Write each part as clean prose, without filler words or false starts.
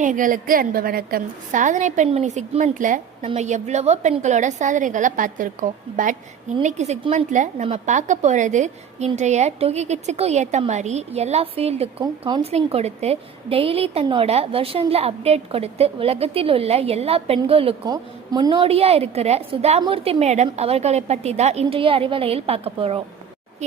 நேயர்களுக்கு அன்பு வணக்கம். சாதனை பெண்மணி செக்மெண்ட்ல நம்ம எவ்வளவோ பெண்களோட சாதனைகளை பார்த்துருக்கோம். பட் இன்னைக்கு செக்மெண்ட்ல நம்ம பார்க்க போறது இன்றைய டூகி கிட்ஸுக்கும் ஏற்ற மாதிரி எல்லா ஃபீல்டுக்கும் கவுன்சிலிங் கொடுத்து டெய்லி தன்னோட வெர்ஷன்ல அப்டேட் கொடுத்து உலகத்தில் உள்ள எல்லா பெண்களுக்கும் முன்னோடியாக இருக்கிற சுதாமூர்த்தி மேடம் அவர்களை பற்றி தான் இன்றைய அறிவலையில் பார்க்க போகிறோம்.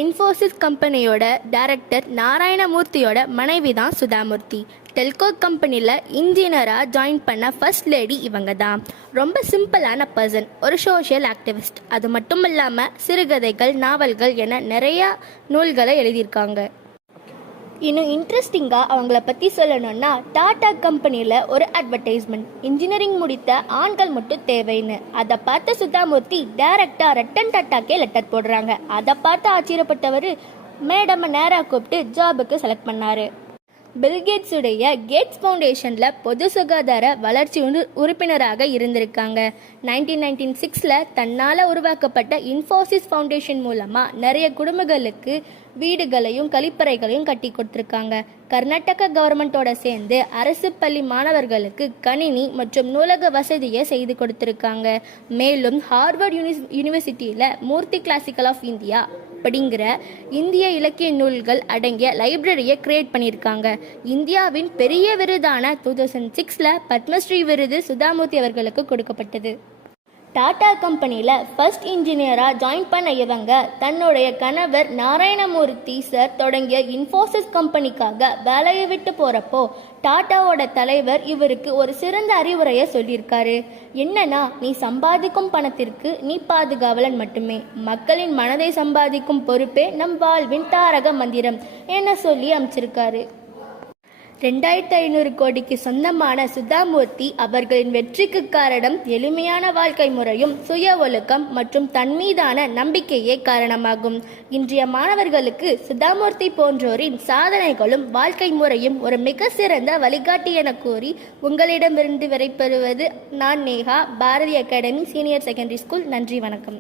இன்ஃபோசிஸ் கம்பெனியோட டைரக்டர் நாராயணமூர்த்தியோட மனைவி தான் சுதாமூர்த்தி. டெல்கோ கம்பெனியில் இன்ஜினியராக ஜாயின் பண்ண ஃபர்ஸ்ட் லேடி இவங்க தான். ரொம்ப சிம்பிளான பர்சன், ஒரு சோஷியல் ஆக்டிவிஸ்ட். அது மட்டும் இல்லாமல் சிறுகதைகள், நாவல்கள் என நிறையா நூல்களை எழுதியிருக்காங்க. இன்னும் இன்ட்ரெஸ்டிங்காக அவங்கள பற்றி சொல்லணும்னா, டாடா கம்பெனியில் ஒரு அட்வர்டைஸ்மெண்ட், இன்ஜினியரிங் முடித்த ஆண்கள் மட்டும் தேவைன்னு. அதை பார்த்த சுதாமூர்த்தி டைரக்டாக ரட்டன் டாட்டாக்கே லெட்டர் போடுறாங்க. அதை பார்த்து ஆச்சரியப்பட்டவர் மேடம் நேராக கூப்பிட்டு ஜாபுக்கு செலக்ட் பண்ணார். பில்கேட்ஸுடைய கேட்ஸ் ஃபவுண்டேஷனில் பொது சுகாதார வளர்ச்சி உறுப்பினராக இருந்திருக்காங்க. 1996 தன்னால் உருவாக்கப்பட்ட இன்ஃபோசிஸ் ஃபவுண்டேஷன் மூலமாக நிறைய குடும்பங்களுக்கு வீடுகளையும் கழிப்பறைகளையும் கட்டி கொடுத்துருக்காங்க. கர்நாடக கவர்மெண்ட்டோட சேர்ந்து அரசு பள்ளி மாணவர்களுக்கு கணினி மற்றும் நூலக வசதியை செய்து கொடுத்துருக்காங்க. மேலும் ஹார்வர்ட் யூனிவர்சிட்டியில் மூர்த்தி கிளாசிக்கல் ஆஃப் இந்தியா அப்படிங்கிற இந்திய இலக்கிய நூல்கள் அடங்கிய லைப்ரரியை கிரியேட் பண்ணியிருக்காங்க. இந்தியாவின் பெரிய விருதான 2006 பத்மஸ்ரீ விருது சுதாமூர்த்தி அவர்களுக்கு கொடுக்கப்பட்டது. டாடா கம்பெனியில் ஃபர்ஸ்ட் இன்ஜினியராக ஜாயின் பண்ண இவங்க தன்னுடைய கணவர் நாராயணமூர்த்தி சார் தொடங்கிய இன்ஃபோசிஸ் கம்பெனிக்காக வேலையை விட்டு போகிறப்போ டாட்டாவோட தலைவர் இவருக்கு ஒரு சிறந்த அறிவுரையை சொல்லியிருக்காரு. என்னன்னா, நீ சம்பாதிக்கும் பணத்திற்கு நீ பாதுகாவலன் மட்டுமே, மக்களின் மனதை சம்பாதிக்கும் பொறுப்பே நம் வாழ்வின் தாரக மந்திரம் என சொல்லி அமைச்சிருக்காரு. 2500 கோடிக்கு சொந்தமான சுதாமூர்த்தி அவர்களின் வெற்றிக்கு காரணம் எளிமையான வாழ்க்கை முறையும் சுய ஒழுக்கம் மற்றும் தன்மீதான நம்பிக்கையே காரணமாகும். இன்றைய மாணவர்களுக்கு சுதாமூர்த்தி போன்றோரின் சாதனைகளும் வாழ்க்கை முறையும் ஒரு மிக சிறந்த வழிகாட்டி என கூறி உங்களிடமிருந்து விடைபெறுவது நான் Neha, Bharathi academy senior secondary school. நன்றி, வணக்கம்.